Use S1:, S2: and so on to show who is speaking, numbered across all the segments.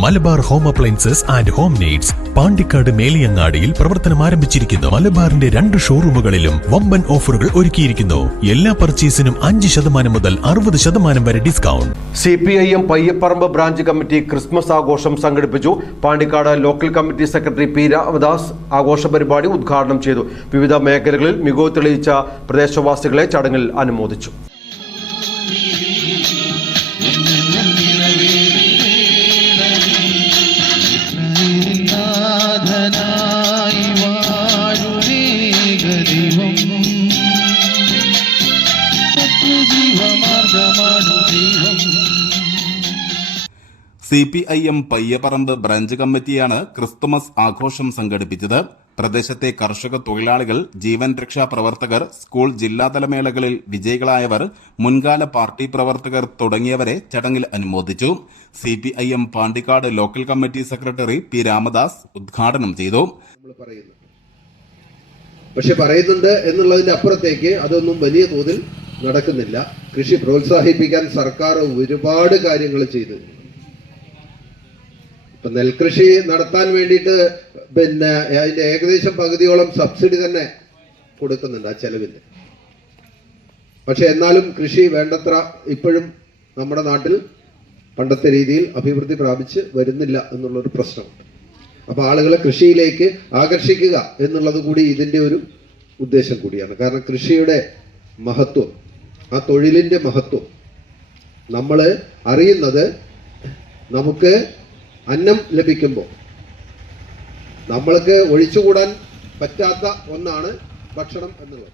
S1: Malabar home appliances and home needs Pandikkad മേലിയങ്ങാടിയിൽ പ്രവർത്തനം ആരംഭിച്ചിരിക്കുന്നു. മലബാറിന്റെ രണ്ട് ഷോറൂമുകളിലും വമ്പൻ ഓഫറുകൾ ഒരുക്കിയിരിക്കുന്നു. എല്ലാ പർച്ചേസിനും അഞ്ച് ശതമാനം മുതൽ അറുപത് ശതമാനം വരെ discount.
S2: C P I M Payyapparamba branch committee Christmas ആഘോഷം സംഘടിപ്പിച്ചു. Pandikkad local committee secretary P Ramadas ആഘോഷ പരിപാടി ഉദ്ഘാടനം ചെയ്തു. വിവിധ മേഖലകളിൽ മികവ് തെളിയിച്ച പ്രദേശവാസികളെ ചടങ്ങിൽ അനുമോദിച്ചു.
S3: C P I M Payyapparamba branch കമ്മിറ്റിയാണ് ക്രിസ്തുമസ് ആഘോഷം സംഘടിപ്പിച്ചത്. പ്രദേശത്തെ കർഷക തൊഴിലാളികൾ ജീവൻ രക്ഷാ പ്രവർത്തകർ സ്കൂൾ ജില്ലാതല മേളകളിൽ വിജയികളായവർ മുൻകാല പാർട്ടി പ്രവർത്തകർ തുടങ്ങിയവരെ ചടങ്ങിൽ അനുമോദിച്ചു. C P I M Pandikkad local committee secretary P Ramadas ഉദ്ഘാടനം ചെയ്തു.
S4: പക്ഷെ പറയുന്നുണ്ട് എന്നുള്ളതിന്റെ അപ്പുറത്തേക്ക് അതൊന്നും വലിയ തോതിൽ നടക്കുന്നില്ല. കൃഷി പ്രോത്സാഹിപ്പിക്കാൻ സർക്കാർ ഒരുപാട് കാര്യങ്ങൾ ചെയ്തു. ഇപ്പൊ നെൽകൃഷി നടത്താൻ വേണ്ടിയിട്ട് പിന്നെ അതിന്റെ ഏകദേശം പകുതിയോളം സബ്സിഡി തന്നെ കൊടുക്കുന്നുണ്ട് ആ ചെലവിന് പക്ഷെ എന്നാലും കൃഷി വേണ്ടത്ര ഇപ്പോഴും നമ്മുടെ നാട്ടിൽ പണ്ടത്തെ രീതിയിൽ അഭിവൃദ്ധി പ്രാപിച്ച് വരുന്നില്ല എന്നുള്ളൊരു പ്രശ്നമുണ്ട് അപ്പോൾ ആളുകളെ കൃഷിയിലേക്ക് ആകർഷിക്കുക എന്നുള്ളത് കൂടി ഇതിന്റെ ഒരു ഉദ്ദേശം കൂടിയാണ്. കാരണം കൃഷിയുടെ മഹത്വം ആ തൊഴിലിന്റെ മഹത്വം നമ്മൾ അറിയുന്നത് നമുക്ക് അന്നം ലഭിക്കുമ്പോൾ. നമ്മൾക്ക് ഒഴിച്ചുകൂടാൻ പറ്റാത്ത ഒന്നാണ് ഭക്ഷണം എന്നുള്ളത്.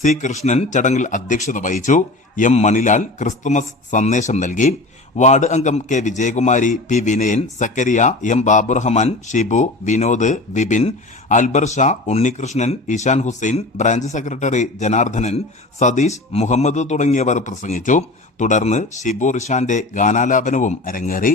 S3: സി കൃഷ്ണൻ ചടങ്ങിൽ അധ്യക്ഷത വഹിച്ചു. എം മണിലാൽ ക്രിസ്തുമസ് സന്ദേശം നൽകി. വാർഡ് അംഗം K Vijayakumari P Vinayan Sakkariya M Baburahman Shibu Vinod Vipin Albar Shah Unnikrishnan Ishan Hussain branch secretary Janardanan Satheesh Muhammad തുടങ്ങിയവർ പ്രസംഗിച്ചു. തുടർന്ന് ഷിബു റിഷാന്റെ ഗാനാലാപനവും അരങ്ങേറി.